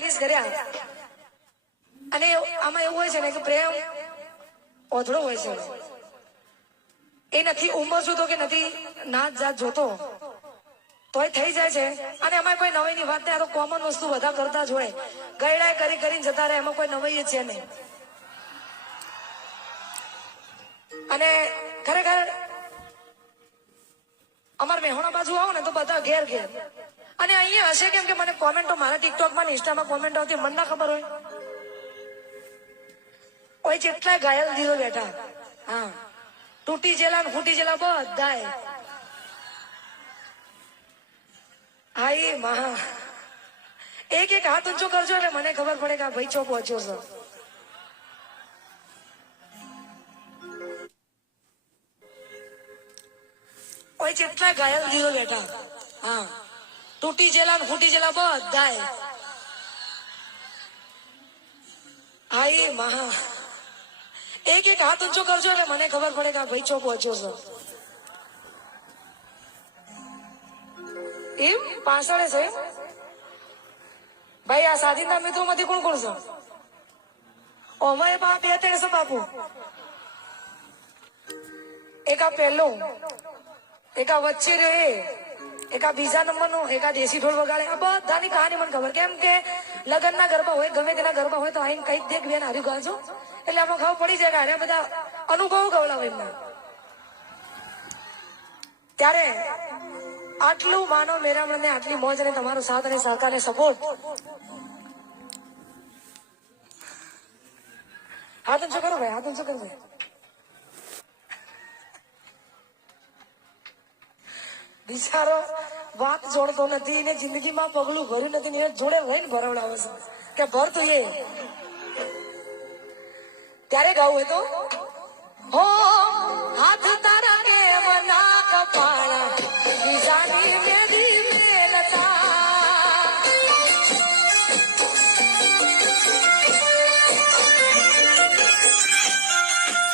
kiss કર્યા અને આમાં એવું હોય છે ને કે પ્રેમ ઓધળો હોય છે એ નથી ઉંમર જોતો કે નથી નાત જાત જોતો તોય થઈ જાય છે અને એમાં કોઈ નવાઈની વાત નહીં આ તો કોમન વસ્તુ બધા કરતા જ હોય ગયડા કરીને જતા રહે એમાં કોઈ નવાઈ છે નહીં અને ખરેખર અમારે મેહોણા બાજુ આવો ને તો બધા ઘેર અને અહીંયા હશે કેમ કે મને કોમેન્ટો મારા ટિકટોકમાં ને ઇન્સ્ટામાં કોમેન્ટ આવતી મને ના ખબર હોય જેટલા ઘાયલ દીધો બેઠા હા તૂટી જેલા ને ફૂટી જેલા બધાય હાઈ મહા એક હાથ ઊંચો કરજો એટલે મને ખબર પડે કે આ ભાઈ ચો પહોંચ્યો છે ઓય જેટલા ઘાયલ દીધો બેઠા હા તૂટી જેલા ને ફૂટી જેલા બધાય હાઈ મહા એક હાથ ઊંચો કરજો એટલે મને ખબર પડે કે આ ભાઈ ચો પહોંચ્યો છે એમ પાછળ છે ભાઈ આ સાધીના મિત્રો માંથી કોણ કોણ છે ઓમાય બા બે ત્રણ છે બાપુ એક આ પહેલો એક આ વચ્ચે રહ્યો એક આ બીજા નંબર નો એક આ દેશી ઢોલ વગાડે આ બધાની કહાની મને ખબર કેમ કે લગ્ન ના ગરબા હોય ગમે તેના ગરબા હોય તો આઈને કઈક દેખ બેન હાર્યું ગાજો એટલે આમાં ખબર પડી જાય કે હારે બધા અનુભવો ગવડાવે એમના ત્યારે આટલું માનવ મેરામણ ને આટલી મોજ અને તમારો સાથ અને સહકાર ને સપોર્ટ હાથ ઊંચો કરો ભાઈ હાથ ઊંચો કરો ભાઈ બિચારો વાત જોડતો નથી ને જિંદગીમાં પગલું ભર્યું નથી ને જોડે રહીને ભરવડાવે છે કે ભર તું એ ત્યારે ગાવું હોય તો હો હાથ